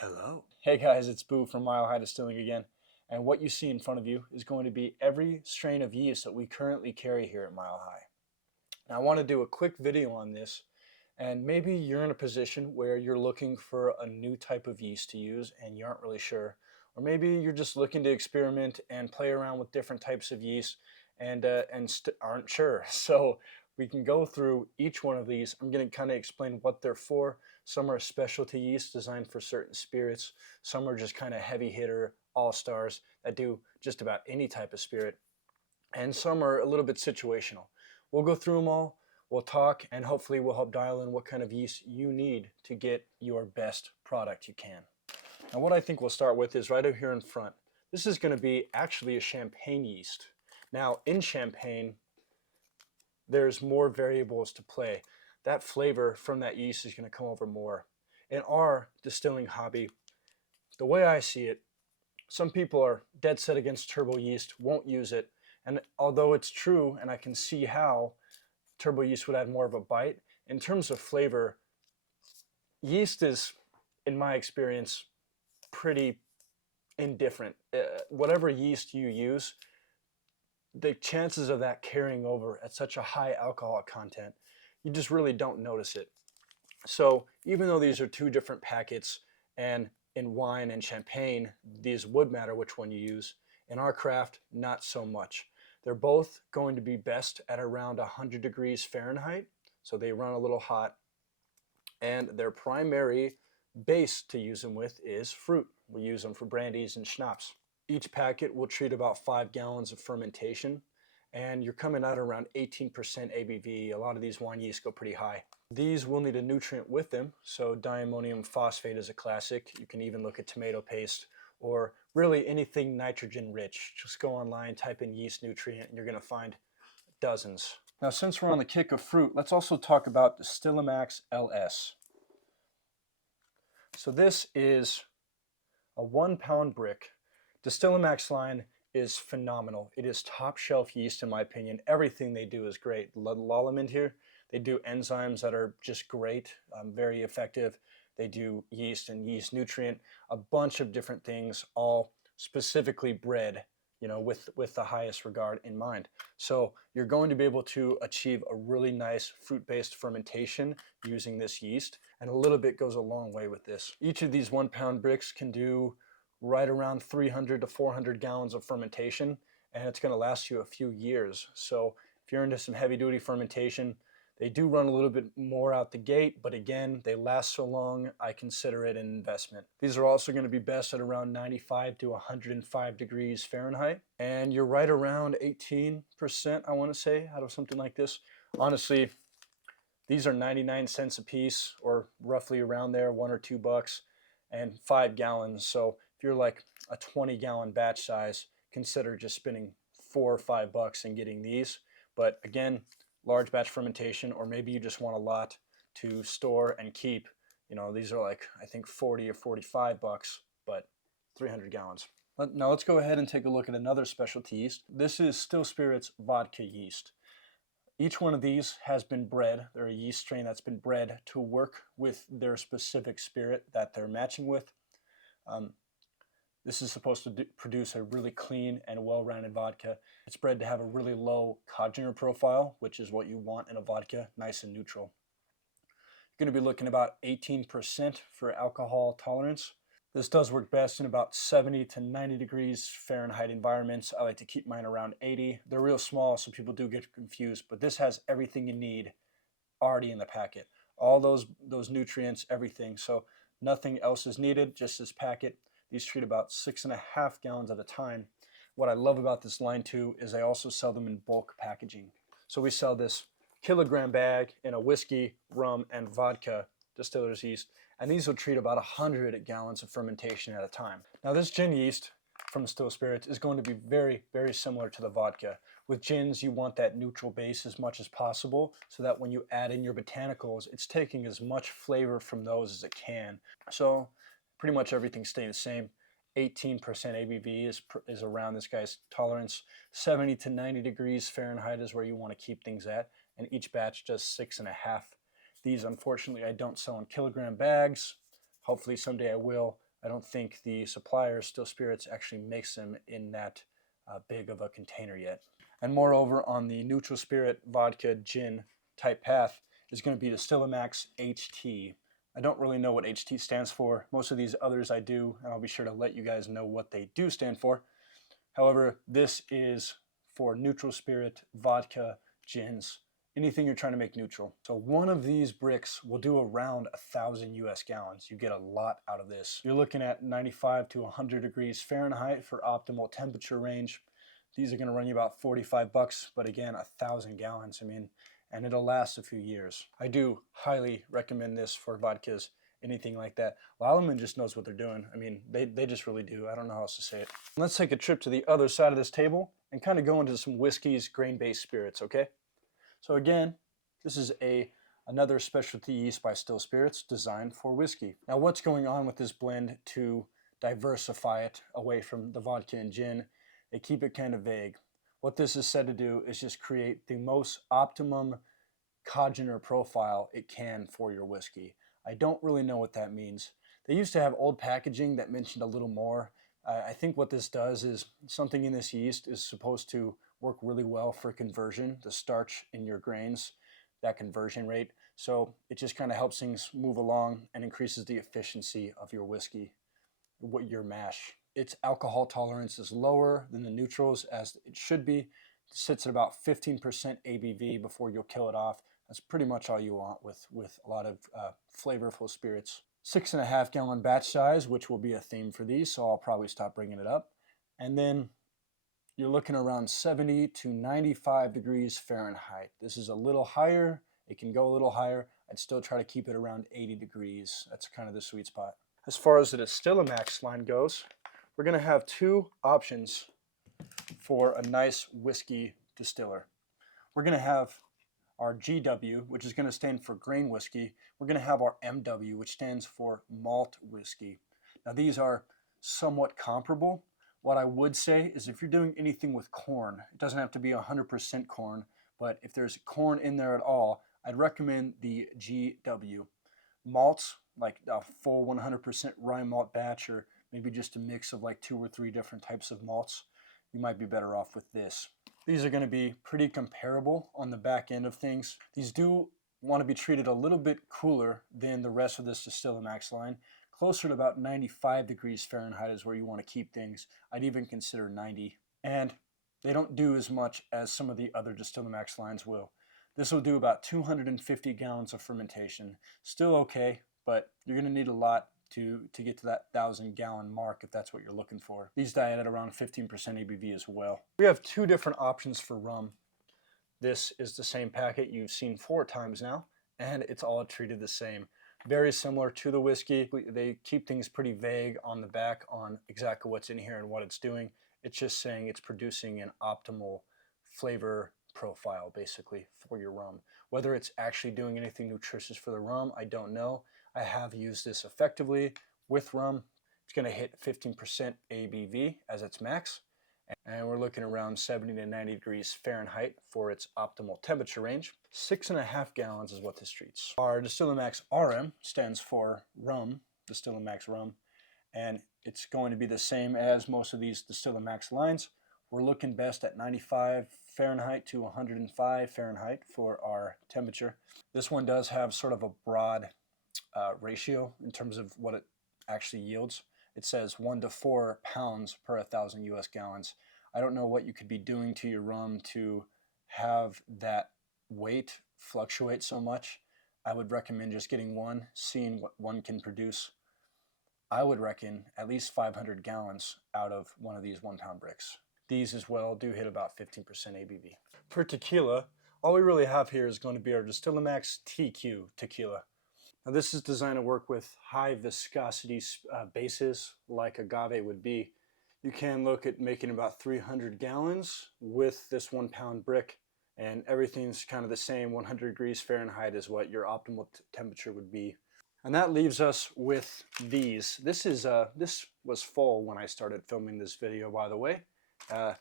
Hello. Hey guys, it's Boo from Mile Hi Distilling again, and what you see in front of you is going to be every strain of yeast that we currently carry here at Mile Hi. Now I want to do a quick video on this, and maybe you're in a position where you're looking for a new type of yeast to use and you aren't really sure, or maybe you're just looking to experiment and play around with different types of yeast and aren't sure. So we can go through each one of these. I'm going to kind of explain what they're for. Some are specialty yeast designed for certain spirits. Some are just kind of heavy hitter all-stars that do just about any type of spirit. And some are a little bit situational. We'll go through them all, we'll talk, and hopefully we'll help dial in what kind of yeast you need to get your best product you can. Now what I think we'll start with is right over here in front. This is going to be actually a champagne yeast. Now in champagne, there's more variables to play. That flavor from that yeast is going to come over more. In our distilling hobby, the way I see it, some people are dead set against turbo yeast, won't use it. And although it's true, and I can see how turbo yeast would add more of a bite, in terms of flavor, yeast is, in my experience, pretty indifferent. Whatever yeast you use, the chances of that carrying over at such a high alcohol content, you just really don't notice it. So even though these are two different packets, and in wine and champagne, these would matter which one you use, in our craft, not so much. They're both going to be best at around 100 degrees Fahrenheit, so they run a little hot, and their primary base to use them with is fruit. We use them for brandies and schnapps. Each packet will treat about 5 gallons of fermentation, and you're coming out around 18% ABV. A lot of these wine yeasts go pretty high. These will need a nutrient with them, so diammonium phosphate is a classic. You can even look at tomato paste or really anything nitrogen rich. Just go online, type in yeast nutrient, and you're going to find dozens. Now since we're on the kick of fruit, let's also talk about the Stamax LS. So this is a 1-pound brick. The Stamax line is phenomenal. It is top shelf yeast in my opinion. Everything they do is great. Lullament here, they do enzymes that are just great, very effective. They do yeast and yeast nutrient, a bunch of different things, all specifically bred, with the highest regard in mind. So you're going to be able to achieve a really nice fruit-based fermentation using this yeast, and a little bit goes a long way with this. Each of these 1-pound bricks can do right around 300 to 400 gallons of fermentation, and it's going to last you a few years. So if you're into some heavy-duty fermentation, they do run a little bit more out the gate, but again, they last so long, I consider it an investment. These are also going to be best at around 95 to 105 degrees Fahrenheit, and you're right around 18%, I want to say, out of something like this. Honestly, these are 99 cents a piece, or roughly around there, $1 or $2, and 5 gallons. So if you're like a 20-gallon batch size, consider just spending $4 or $5 and getting these. But again, large batch fermentation, or maybe you just want a lot to store and keep. These are like, I think 40 or $45, but 300 gallons. Now let's go ahead and take a look at another specialty yeast. This is Still Spirits Vodka yeast. Each one of these has been bred. They're a yeast strain that's been bred to work with their specific spirit that they're matching with. This is supposed to produce a really clean and well-rounded vodka. It's bred to have a really low congener profile, which is what you want in a vodka, nice and neutral. You're going to be looking about 18% for alcohol tolerance. This does work best in about 70 to 90 degrees Fahrenheit environments. I like to keep mine around 80. They're real small, so people do get confused, but this has everything you need already in the packet. All those nutrients, everything. So nothing else is needed, just this packet. These treat about 6.5 gallons at a time. What I love about this line too is I also sell them in bulk packaging. So we sell this kilogram bag in a whiskey, rum, and vodka distiller's yeast, and these will treat about 100 gallons of fermentation at a time. Now this gin yeast from Still Spirits is going to be very, very similar to the vodka. With gins, you want that neutral base as much as possible so that when you add in your botanicals, it's taking as much flavor from those as it can. So pretty much everything stays the same. 18% ABV is around this guy's tolerance. 70 to 90 degrees Fahrenheit is where you want to keep things at, and each batch does 6.5. These, unfortunately, I don't sell in kilogram bags. Hopefully someday I will. I don't think the supplier, Still Spirits, actually makes them in that big of a container yet. And moreover, on the neutral spirit vodka gin type path is going to be the Stamax HT. I don't really know what HT stands for. Most of these others I do, and I'll be sure to let you guys know what they do stand for. However, this is for neutral spirit vodka gins, anything you're trying to make neutral. So one of these bricks will do around 1,000 US gallons. You get a lot out of this. You're looking at 95 to 100 degrees Fahrenheit for optimal temperature range. These are going to run you about 45 bucks, but again, 1,000 gallons. I mean, and it'll last a few years. I do highly recommend this for vodkas, anything like that. Lalaman just knows what they're doing. I mean, they just really do. I don't know how else to say it. Let's take a trip to the other side of this table and kind of go into some whiskeys, grain-based spirits, okay? So again, this is another specialty yeast by Still Spirits designed for whiskey. Now what's going on with this blend to diversify it away from the vodka and gin? They keep it kind of vague. What this is said to do is just create the most optimum congener profile it can for your whiskey. I don't really know what that means. They used to have old packaging that mentioned a little more. I think what this does is something in this yeast is supposed to work really well for conversion, the starch in your grains, that conversion rate. So it just kind of helps things move along and increases the efficiency of your whiskey, your mash. Its alcohol tolerance is lower than the neutrals, as it should be. It sits at about 15% ABV before you'll kill it off. That's pretty much all you want with a lot of flavorful spirits. 6.5 gallon batch size, which will be a theme for these, so I'll probably stop bringing it up. And then you're looking around 70 to 95 degrees Fahrenheit. This is a little higher. It can go a little higher. I'd still try to keep it around 80 degrees. That's kind of the sweet spot. As far as the Stamax line goes, we're going to have two options for a nice whiskey distiller. We're going to have our GW, which is going to stand for grain whiskey. We're going to have our MW, which stands for malt whiskey. Now these are somewhat comparable. What I would say is if you're doing anything with corn, it doesn't have to be 100% corn, but if there's corn in there at all, I'd recommend the GW. Malts, like a full 100% rye malt batch, or maybe just a mix of like 2 or 3 different types of malts, you might be better off with this. These are going to be pretty comparable on the back end of things. These do want to be treated a little bit cooler than the rest of this Stamax line. Closer to about 95 degrees Fahrenheit is where you want to keep things. I'd even consider 90. And they don't do as much as some of the other Stamax lines will. This will do about 250 gallons of fermentation. Still okay, but you're going to need a lot to get to that 1,000 gallon mark if that's what you're looking for. These die at around 15% ABV as well. We have 2 different options for rum. This is the same packet you've seen 4 times now, and it's all treated the same. Very similar to the whiskey. They keep things pretty vague on the back on exactly what's in here and what it's doing. It's just saying it's producing an optimal flavor profile basically for your rum. Whether it's actually doing anything nutritious for the rum, I don't know. I have used this effectively with rum. It's going to hit 15% ABV as its max, and we're looking around 70 to 90 degrees Fahrenheit for its optimal temperature range. 6.5 gallons is what this treats. Our Stamax RM stands for rum, Stamax rum, and it's going to be the same as most of these Stamax lines. We're looking best at 95 Fahrenheit to 105 Fahrenheit for our temperature. This one does have sort of a broad ratio in terms of what it actually yields. It says 1 to 4 pounds per 1,000 US gallons. I don't know what you could be doing to your rum to have that weight fluctuate so much. I would recommend just getting one, seeing what one can produce. I would reckon at least 500 gallons out of one of these 1 pound bricks. These as well do hit about 15% ABV. For tequila, all we really have here is going to be our Stamax TQ tequila. Now this is designed to work with high viscosity bases like agave would be. You can look at making about 300 gallons with this 1 pound brick, and everything's kind of the same. 100 degrees Fahrenheit is what your optimal temperature would be. And that leaves us with these. This was full when I started filming this video, by the way. I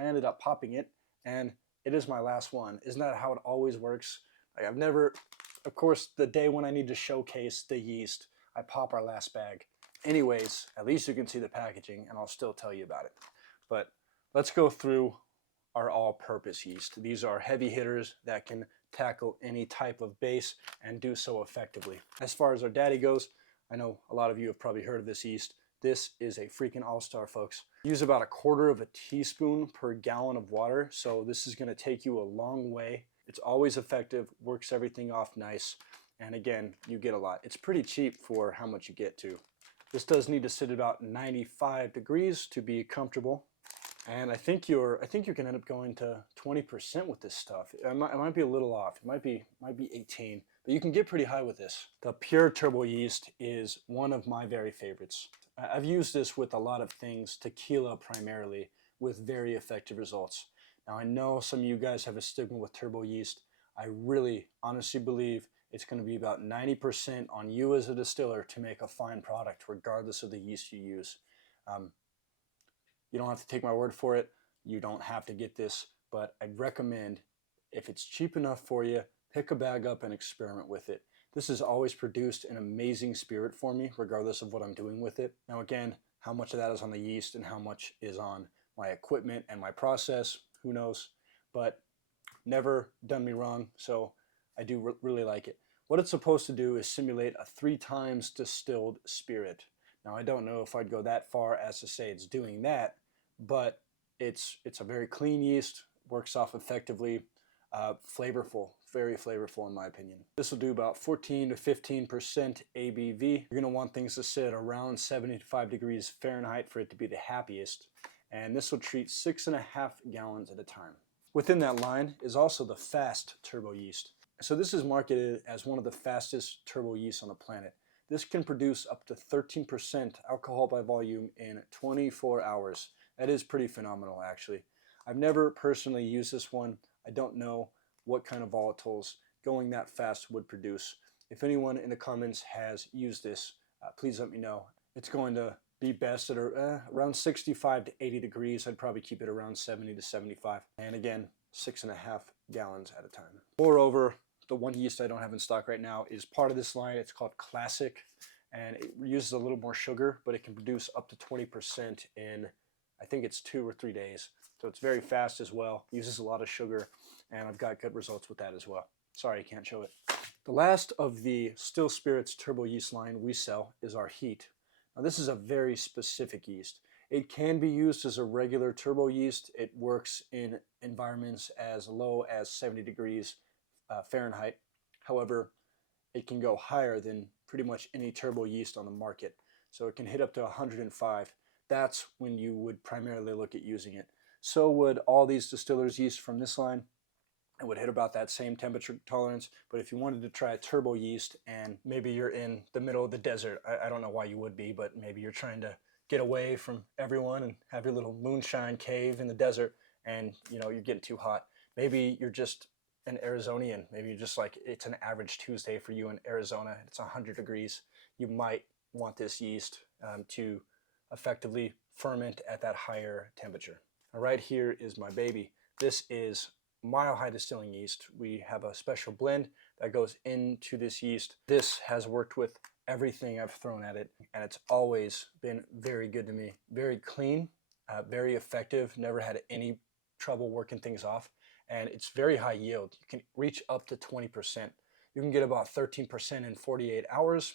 ended up popping it, and it is my last one. Isn't that how it always works? Like of course, the day when I need to showcase the yeast, I pop our last bag. Anyways, at least you can see the packaging, and I'll still tell you about it. But let's go through our all-purpose yeast. These are heavy hitters that can tackle any type of base and do so effectively. As far as our daddy goes, I know a lot of you have probably heard of this yeast. This is a freaking all-star, folks. Use about 1/4 teaspoon per gallon of water, so this is going to take you a long way. It's always effective, works everything off nice, and again, you get a lot. It's pretty cheap for how much you get too. This does need to sit about 95 degrees to be comfortable. And I think you can end up going to 20% with this stuff. It might be a little off. It might be 18, but you can get pretty high with this. The pure turbo yeast is one of my very favorites. I've used this with a lot of things, tequila primarily, with very effective results. Now I know some of you guys have a stigma with turbo yeast. I really honestly believe it's going to be about 90% on you as a distiller to make a fine product, regardless of the yeast you use. You don't have to take my word for it. You don't have to get this, but I'd recommend, if it's cheap enough for you, pick a bag up and experiment with it. This has always produced an amazing spirit for me, regardless of what I'm doing with it. Now again, how much of that is on the yeast and how much is on my equipment and my process, who knows? But never done me wrong, so I do really like it. What it's supposed to do is simulate a 3 times distilled spirit. Now I don't know if I'd go that far as to say it's doing that, but it's a very clean yeast, works off effectively, flavorful, very flavorful in my opinion. This will do about 14 to 15% ABV. You're going to want things to sit around 75 degrees Fahrenheit for it to be the happiest, and this will treat 6.5 gallons at a time. Within that line is also the fast turbo yeast. So this is marketed as one of the fastest turbo yeasts on the planet. This can produce up to 13% alcohol by volume in 24 hours. That is pretty phenomenal, actually. I've never personally used this one. I don't know what kind of volatiles going that fast would produce. If anyone in the comments has used this, please let me know. It's going to be best at around 65 to 80 degrees. I'd probably keep it around 70 to 75. And again, 6.5 gallons at a time. Moreover, the one yeast I don't have in stock right now is part of this line. It's called Classic, and it uses a little more sugar, but it can produce up to 20% in, I think it's 2 or 3 days. So it's very fast as well, uses a lot of sugar, and I've got good results with that as well. Sorry, I can't show it. The last of the Still Spirits turbo yeast line we sell is our Heat. Now this is a very specific yeast. It can be used as a regular turbo yeast. It works in environments as low as 70 degrees Fahrenheit. However, it can go higher than pretty much any turbo yeast on the market. So it can hit up to 105. That's when you would primarily look at using it. So would all these distillers yeast from this line. It would hit about that same temperature tolerance. But if you wanted to try a turbo yeast and maybe you're in the middle of the desert, I don't know why you would be, but maybe you're trying to get away from everyone and have your little moonshine cave in the desert, and you're getting too hot. Maybe you're just an Arizonian. Maybe you're just like, it's an average Tuesday for you in Arizona. It's 100 degrees. You might want this yeast to effectively ferment at that higher temperature. Now, right here is my baby. This is Mile Hi Distilling yeast. We have a special blend that goes into this yeast. This has worked with everything I've thrown at it, and it's always been very good to me. Very clean, very effective, never had any trouble working things off, and it's very high yield. You can reach up to 20%. You can get about 13% in 48 hours,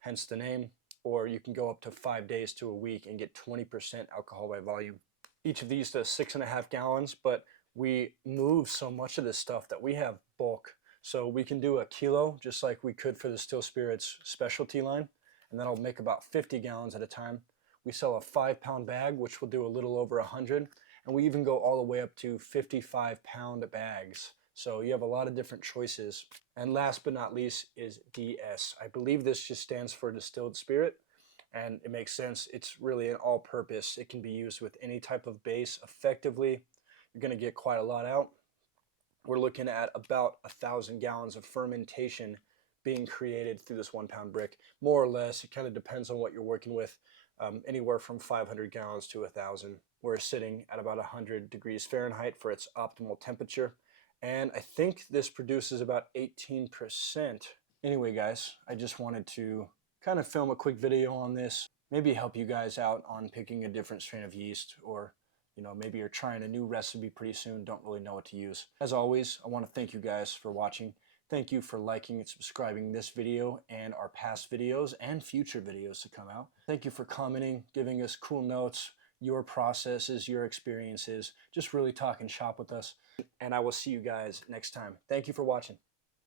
hence the name, or you can go up to 5 days to a week and get 20% alcohol by volume. Each of these does 6.5 gallons, but we move so much of this stuff that we have bulk. So we can do a kilo, just like we could for the Still Spirits specialty line, and that'll make about 50 gallons at a time. We sell a 5-pound bag, which will do a little over 100, and we even go all the way up to 55-pound bags. So you have a lot of different choices. And last but not least is DS. I believe this just stands for distilled spirit, and it makes sense. It's really an all-purpose. It can be used with any type of base effectively. You're going to get quite a lot out. We're looking at about 1,000 gallons of fermentation being created through this 1-pound brick. More or less, it kind of depends on what you're working with. Anywhere from 500 gallons to 1,000. We're sitting at about 100 degrees Fahrenheit for its optimal temperature. And I think this produces about 18%. Anyway, guys, I just wanted to kind of film a quick video on this, maybe help you guys out on picking a different strain of yeast, or maybe you're trying a new recipe pretty soon, don't really know what to use. As always, I want to thank you guys for watching. Thank you for liking and subscribing this video and our past videos and future videos to come out. Thank you for commenting, giving us cool notes, your processes, your experiences, just really talking shop with us. And I will see you guys next time. Thank you for watching.